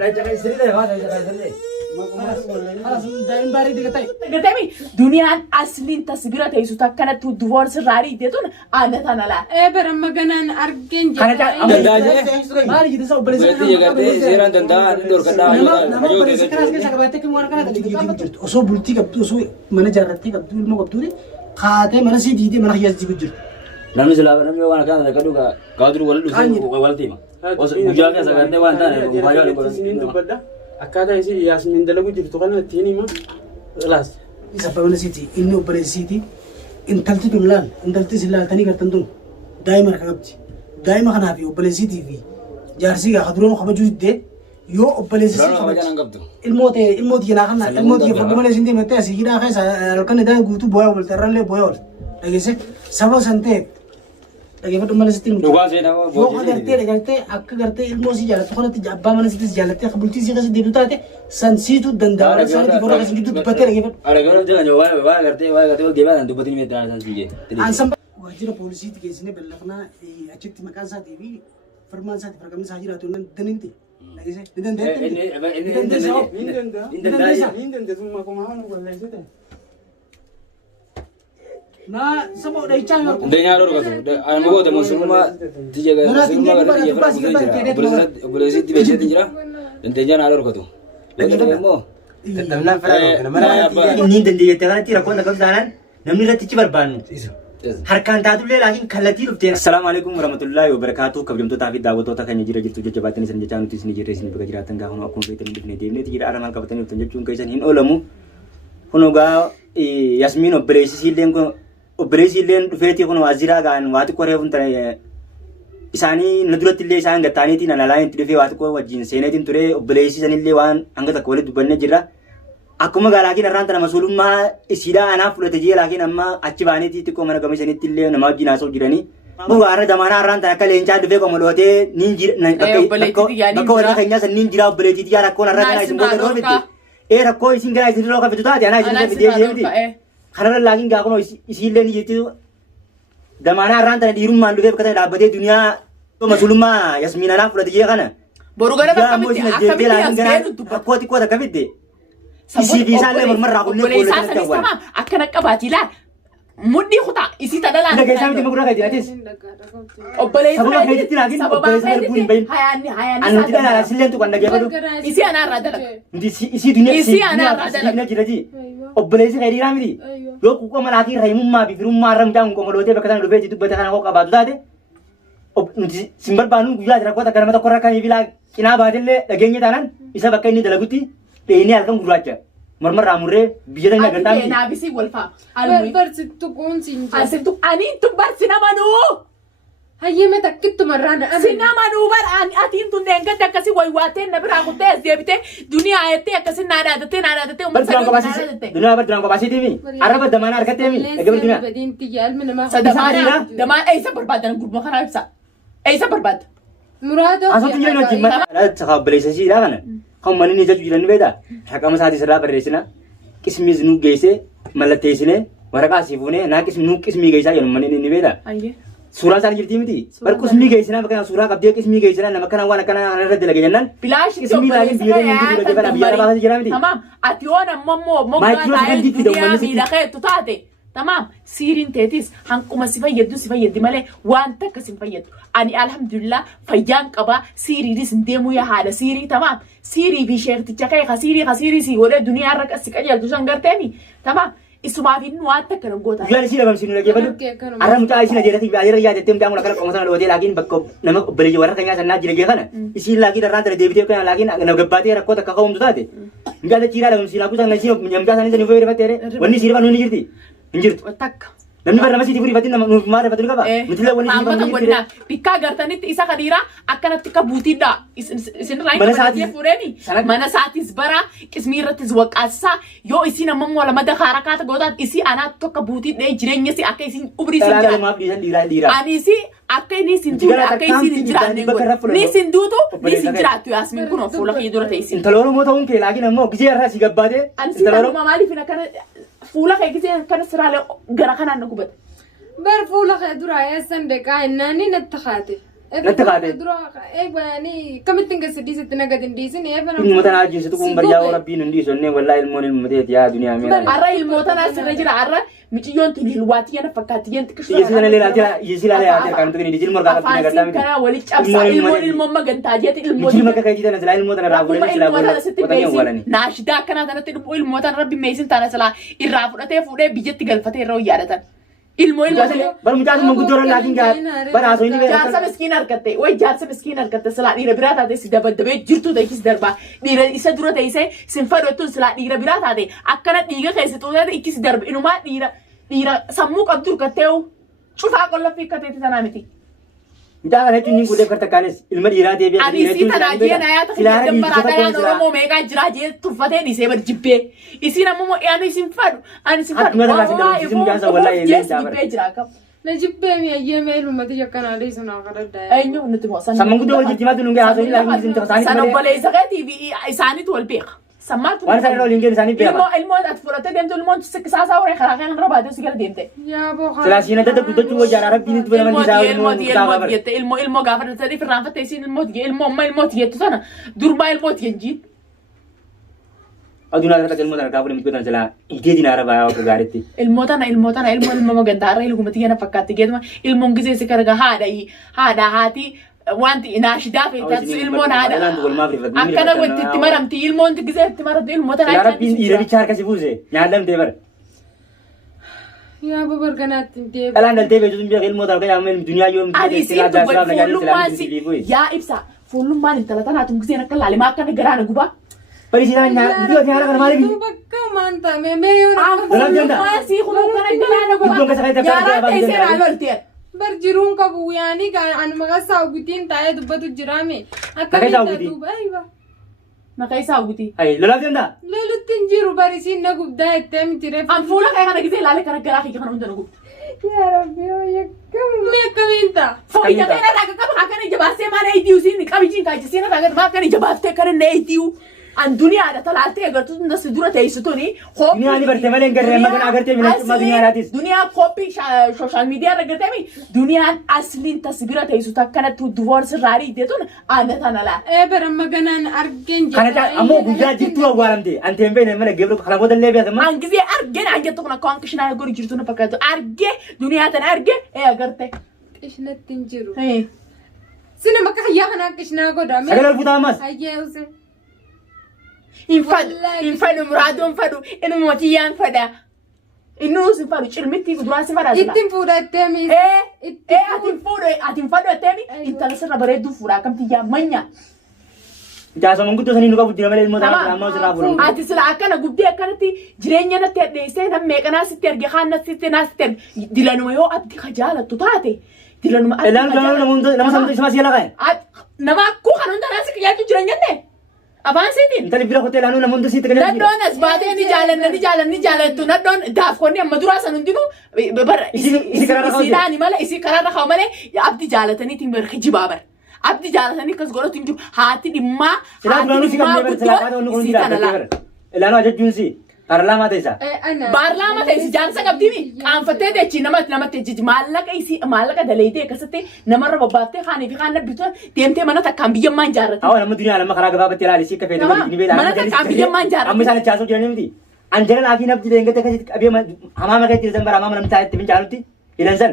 لا جاي سرير هذا جاي سرير خلاص دايم بارد قطعي قدامي دنيا أصلين تصبيرات هي سوتا كانت تدور سراري ديتون أنا ثانا لا إيه برا جنان أرجن دنداجة ما لي جدسا وبرز بلتي يقدر سيران دندا ندور كذا nama برز كراس كذا كبرت كم ورا كذا تجي جرت أسو بلتي كبتو أسو من جارتي كبتو ما كبتوري خاطر من سي ديدي من خياس جي جرت نمني سلام نمني وانا كذا كذا كادر ولا تيما وجاك سكرت وانا تاني بايع Akkaataa isii Yaasmin dalagu jirtu kanatti hima laas. Isa baana siti inni opereesiti intalti dunlaan intalti silaatanii gartantun daa'ima qabdi daa'ima kanaaf opereesiti fi jaarsi gaa duroon qabajuu didee yoo opereesiti ilmooti yana kana ilmooti fagoo malee sindi mate asii hidhaa keessa halkan daa guutuu booyaa wal tarrallee booyaa wal dhageesse saba santee dhageeffadhu malee sitti dhugaa seenaa yoo agartee akka gartee ilmoo si jaalatu kanatti abbaa mana sittis jaalattee akka bultii si keessa deebitu taate san siitu danda'a sanatti boora keessa giddu dubbattee dhageeffadhu. Aragaan hojjetan waa gartee wal geebaa dubbatiin meedaa san siijee. Ansan waajjira poolisiitti geessinee ballaqnaa achitti maqaan isaatii fi firmaan isaatii farqamni isaa jiraatu nan daninti. Dhageesse ni dandeettii. Na sama udah icang aku. Denya lor katu. Anu mau temu semua tiga boleh tiba jira. Dan denya nalor katu. Mau. Namna fara mana ini dan dia tekan tira kon tak kesanan. Namni rati cibar ban. Harkan taatu le lagi khalati rufte. Assalamualaikum warahmatullahi wabarakatuh. Kabjamtu tafi dawatu ta kanya jira jirtu jabatani san jachan utis ni jira sin baga jira tangga hono akun fitin difne devne tira aramal kabatani utun jabchun kaisan hin olamu. Hono ga Yasmin operasi silen ko operasi len dhufeeti kun waazira gaan waati qoree kun tare isaanii naduratti illee isaan gattaaniitiin alaalaan itti dhufee waati qoo wajjin seeneetiin ture operasi sanillee waan hanga takka walitti dubbannee jirra akkuma gaalaakiin irraan tana masuulummaa isiidhaa anaaf fudhate jee laakiin amma achi baaniitii xiqqoo mana gamisanitti illee nama wajjin haasa'u jiranii bu'aa irra damaanaa irraan tana akka leencaa dhufee qomolootee niin jira bakka warra keenyaa san niin jira operasiitii yaa rakkoon irraa kana isin booda dhoofite rakkoo isin gara isin irraa kaffitu taate anaa isin fidee jeemti karena lagi nggak kono isi len itu damana ran tadi di rumah dulu kata dapat dunia to masuluma Yasmin ana fulat je kana boru gara akkamiti koti kota kabite isi bisa le marmar aku ne ko le akkana qabati la muddi khuta isi tadala daga samti magura kaji atis obbalay sababa kaji lagi obbalay bun bain hayani anu tidak ada silen tu kan daga padu isi ana radala isi dunia isi ana radala jiraji obbalay si kairi ramidi yo kuko malaki raimumma bi firumma ram jang ko malote bakatan lube jitu batana ko qabadu dade simbal banu guya jara ko ta garama ta korra kan ibila kina badelle dagenya tanan isa bakka ini dalaguti ini alkan guracha marmar ramure bijada na ganda mi na bisi wolfa bar sittu kun sinja asittu ani tubar sinamanu hayye meta kittu marrana sinamanu bar ani atin tun denga takasi way wate na bra ko tes debite dunia ayete akasi nada date bar drang ko basi dunia bar drang ko basi timi araba damana arkate mi egabar dunia badin tijal min ma sadamana dama ay sa barbadan gurma khana ibsa ay sa barbad murado aso tinyo no jimma ala tsaka blesa si la kana kam mani ni jaju jiran beda hakama saati sirra barresina kismiz nu geese malatesine waraka sifune na kismi geesa yon mani ni beda ayye suuraa isaan jirti miti bar kismi geesina bakka suuraa qabdee kismi geesina nama kana waan kana irra dalage jennan bilash kismi lagi biire ni jira jabara biyara baasa jira miti tamam ationa mommo mi dakhetu taate tamam sirin tetis hankuma sifayeddu male wanta kasifayeddu ani alhamdulillah fayyan qaba siriris ndemu ya hala siri tamam siri bi sherti chakay khasiri si wala dunya rak asikajal tu sangarteni tamam isuma fin wanta kan gota yalla sila bam sinu lagi badu aram ta isina jerati bi ayira ya tetem damu lakala komasa lo de lagin bakko nama beli warra kanya sanna jira ge kana isi lagi daran tare debite kana lagin na gabbati rakko ta kawum dudate ngala tira dalam sila ku sanna sino nyamga sanna ni fere batere wani sirba nu ni jirti injirtu tak namni barna masih diburi batin nama nu mare batul kaba mutila wani sirba nu jirti pikka gartanit isa kadira akkanatti ka butida isin rai ka fureni mana saatis bara kismiratis waqasa yo isina mammo wala mada harakata godat isi ana to ka buti de jirenya si akka isin ubri sin jara ma bi dira ani si akka ni sin du akka isin jira ni sin dutu ni sin jira tu Yasmin kuno fulla khidura te isin taloro mo taun ke lagi nammo gije arra si gabbade taloro mamali fina kana fulla kay gije kana sirale gara kana nakubat bar fulla khidura ya sande ka inani nattakhate نتقاعد درا يعني كم تنقص دي ستنا قد نديسين إيه فأنا إنه مثلا عاجز تقوم برجع وربي نديس وني والله المون المديت يا دنيا مين arra ilmoota naas irra jira arra miciyyoon tun hilwaati yana fakkaatti yan xiqqishu يسيل أنا ليلة ترى يسيل على هذا كانوا تقولي نجيل مرة قبل afaan siin kanaa walitti cabsaa ilmoon magantaa jeeti ilmoon نجيل مرة كذي تنا سلا المون أنا رابولي Akkuma سلا ilmoota بولا asitti وتاني beesin أولاني naashidaa akkanaa kanatti dhibbu ilmootaan rabbi meesin taana silaa irraa fudhatee fuudhee biyyatti galfatee irra yaadatan. Ilmoo بل مجاز من قدرة لكن جا بنا سويني jaarsa miskiin argatte way jaarsa miskiin argatte silaa dhiira biraa taate si dabaddabee jirtu ta'is darbaa dhiira isa dura ta'isee sin fadhootun silaa dhiira biraa taate akkana dhiiga keessa xuuxee ikkis darbe inumaa dhiira sammuu qabdu hirkattee cufaa qollofii akkateetti tanaa miti. Kita kan itu nih kuda kertakanis ilmu dirati biar Ani si tanaa jee na yaata kan dambara kanaan Oromoo meeqaa jira jee tuffatee dhiisee bar jibbee isin ammoo ani sin fadhu ani sin fadhu jibbee jira qaba. نجيب بيمي أيام إلهم تيجي كان عليه سنة غردا Eenyu nuti moo sana. Sama kuda wajib cuma tu nunggu hasil lagi isin terkasani. Sana obboleessa keetii isaaniitu wal beeka. Sammaatu. Waan sana lolin gini sani beeka. Ilmoo ati fudhattee deemtu ilmoon saasaa waree karaa kan irra baatee si gara deemte. يا أبو خالد Selasina tete kuda tu wajah Arab ini tu benar benar ilmoo jette ilmoo gaafa dhasanii firraanfatte isin ilmoo jettu sana durbaa ilmoo jenjiin. Aduh nak kata ilmu tanah kabur mikir tanah celah ide di nara bayar ke garit Ilmoo ilmoo magantaa irra ilgumatti yana fakkaatti geetuma ilmoon gisee si karaga haadha haati wanti inaashidaa feetas ilmoon haadha akkana wanti itti maramti ilmoon gisee itti maramti ilmoo tanaa Arab ini ide bicara kasih buse nyadam teber. يا أبو بركنات تنتهي Alan dan tebe tu biar ilmu tanah kaya amal dunia yo Adi si tu yaa ibsa fuulummaan intala tanaa tun gisee akka laale maa akkana garaana gubaa. Perisidannya itu tiara kan malah تو بكا ما أنت ميون Fuulummaan si kunuu kana garaana gubaa. Yaaraan teessee naa lolteera. برجرون كابو يعني كان أنا مغسى وقتين تايا دبتو جرامي Nakaisaa أكمل uguti? تدوب أيوة Maqaa isaa hawwiti. Ay lola tianda. ليلو تنجرو باريسين نقوب دا التام تريف An fuula kee kana gisee laale kana garaa kee kana hunda nagu. يا ربي يا كم مية كمينتا Fooyyee kana dhaga qaba akkana ijabaasee maana eeddiyuu siin qabijiin kaajisee na dhaga maa kana ijabaaftee kana na eeddiyuu. An duniyaadha talaaltee agartuu nasi dura teessituuni. Dunia ni bertemalan garee magana agartee mina dunia ratis. Duniyaa koppii sooshaal miidiyaa irra gartee duniyaan asliin tasbira teessitu akkanatti divoorsi raarii ideetun aana tana laa. إيه برما جنان أرجين Kana cak ammoo guyyaa jirtu awwaalamte antee hin beekne mana gebru kana booda illee beekama. An gisee argeen an jettu kun akka waan kishinaa gori jirtu na fakkaatu argee duniyaa tana argee agarte. إيش نتنجرو Hey. سينما كهيا هنا كيش ناقو دامي Sagala alfuta amas. هيا وسي Infadu muraaduu infadu inni mootiyyaan fada. Innuus infadu cilmitti guduraan si fadaa sila. إتين فودا تامي Atiin fadu atteemi intala sirra bareedduu fuudhaa kamti yaa manya. Jaasa manguddoo sanii nu qabu jira malee ilmoo ta'a amma sirraa fuudhamu. Ati sila akkana gubdee akkanatti jireenya natti addeessee nam meeqanaa sitti erge haan natti naasitti erge dilanuma yoo abdi ka jaalattu taate dilanuma abdi Elaan galaan nama samtu isma siya lakay. nama akkuu kan hunda naasi qiyyaachuu jiran jenne afaan siitiin. Intali bira hotel anu namoota sitti kan Naddoon as baatee ni jaalattu naddoon daafkonni amma duraa san hundinuu bara isiidhaani malee isii karaarra kaa'u malee abdi jaalataniitiin bara kijibaa bara. Abdi jaalatanii akkas godhatu hin jiru haati dhimmaa Silaa duraanuu si qabnee bara silaa kaata onni kun jiraata. Elaan ajajjuun si parlaama ta'isa. أنا Baarlaama ta'e jaarsa qabdimi qaanfattee deechi namatti ejjiji maallaqa daleeytee akkasitti namarra bobbaaftee haanii fi haan nabbitu deemtee mana takkaan biyyammaan jaarrate. Awwa nama duniyaa nama karaa gabaabaatti ilaali si akka feete Nama, godhi ni beela. mana takkaan biyyammaan jaarrate. Amma isaan achaasuu jiranii miti. Anjala laafii nabdi deengate akkasitti qabee hamaama keetti ilsan bara hamaama namtaa itti fincaalutti ilansan.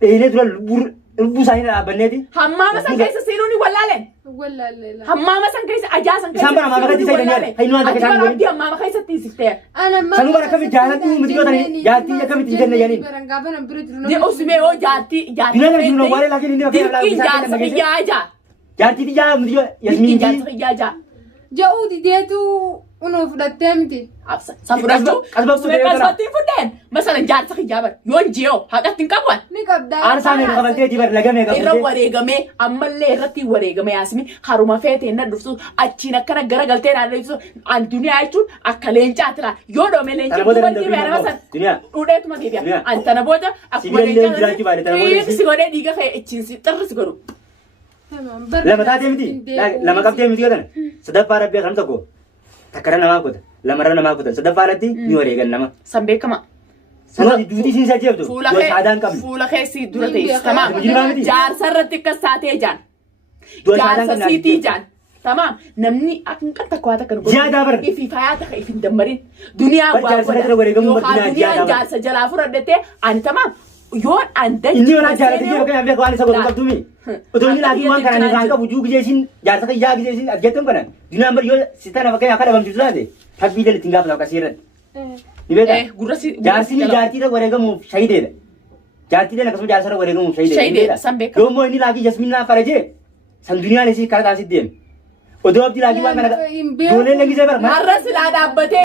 Dheenee dura lubbuu isaanii dhaabbanneeti. Hammaama san keessa seenuun hin wallaaleen. ولا لا Hammaama san keessa ajaasan keessa. Isaan bara hammaama keessa seenanii hainuu waan takka isaan godhan. godhan. Hammaama keessatti isiftee. أنا ما Sanuu bara akkamitti jaalladhu miti gootanii jaartii akkamitti hin jenne jedhanii. برنقابنا بريد De osumee oo jaartii Dunia kana jiru waan laakiin inni bakka Dirqiin jaarsa biyyaa ajaa. jaartii xiyyaa miti Dirqiin yasmiinti. jaarsa biyyaa ajaa. جاودي ديتو ونوف دتمتي Absa. Safudhachuu. Kasbabsu ta'ee kana. Kasbattiin fuddeen. Masalan jaarsa kiyyaa bara. Yoon jiyoo haqatti hin qabuan. نقبل Aarsaan eega qabatteeti bara lagamee Irra qabattee. wareegamee ammallee irratti wareegamee asmi haruma feetee na dhuftu achiin akkana garagaltee na dhuftu an duniyaa jechuun akka leencaa tira yoo dhoome leencaa Tana booda dubartii danda'u beera masan Duniyaa. dhudheetuma deebi'a Duniyaa. an tana booda akkuma Sibiillee jiraachuu baate tana booda si godhee dhiiga kee ichiin si xirri si godhu. Lama taatee miti. Lama qabdee miti godhan. Sadaffaa rabbii kan tokko takkara namaa kuta. Lamarra namaa kutan. Sadaffaa alatti ni wareegan nama. San beekama. Sanatti duutii siin sajjeeftu. Yoo saadaan qabne. Fuula keessi dura ta'es. Tamaam. Mujirmaa miti. Jaarsa irratti akkas taatee jaan. Dua saadaan Jaarsa qabne. siitii jaan. Tamaam. Namni akka takka akka kan Jiyaa daabar. Ifi fayaa takka ifin dammarin. Duniyaa Bar jaarsa irra wareegamu Yookaan guddinaa jiyaa duniyaan daabar. jaarsa jalaa fudhadhatee ani tamaam. Yoon aan dachee. Inni waan jaallatee jiru kan yaablee waan isa godhu qabdu mi. Otoo inni laafii waan kanaan irraan qabu juu gijee isin jaarsa kan yaa gijee isin argattan kanan. Duniyaan bar yoo sitaan bakka akka dhabamsiisu taate habbiilee ittiin gaafata akka siirratti. Ni beektaa? Gurrasi. Jaarsiin jaartiidha wareegamuuf shahideedha. Jaartiidhaan akkasuma jaarsarra wareegamuuf shahideedha. Shahideedha, san beekama. Yoommoo inni laafii jasminaa farajee san duniyaan isii karaa taasisu deeme. Odoo abdii laafii waan kana ijoolleen leenjisee bara. Har'a silaa dhaabbatee.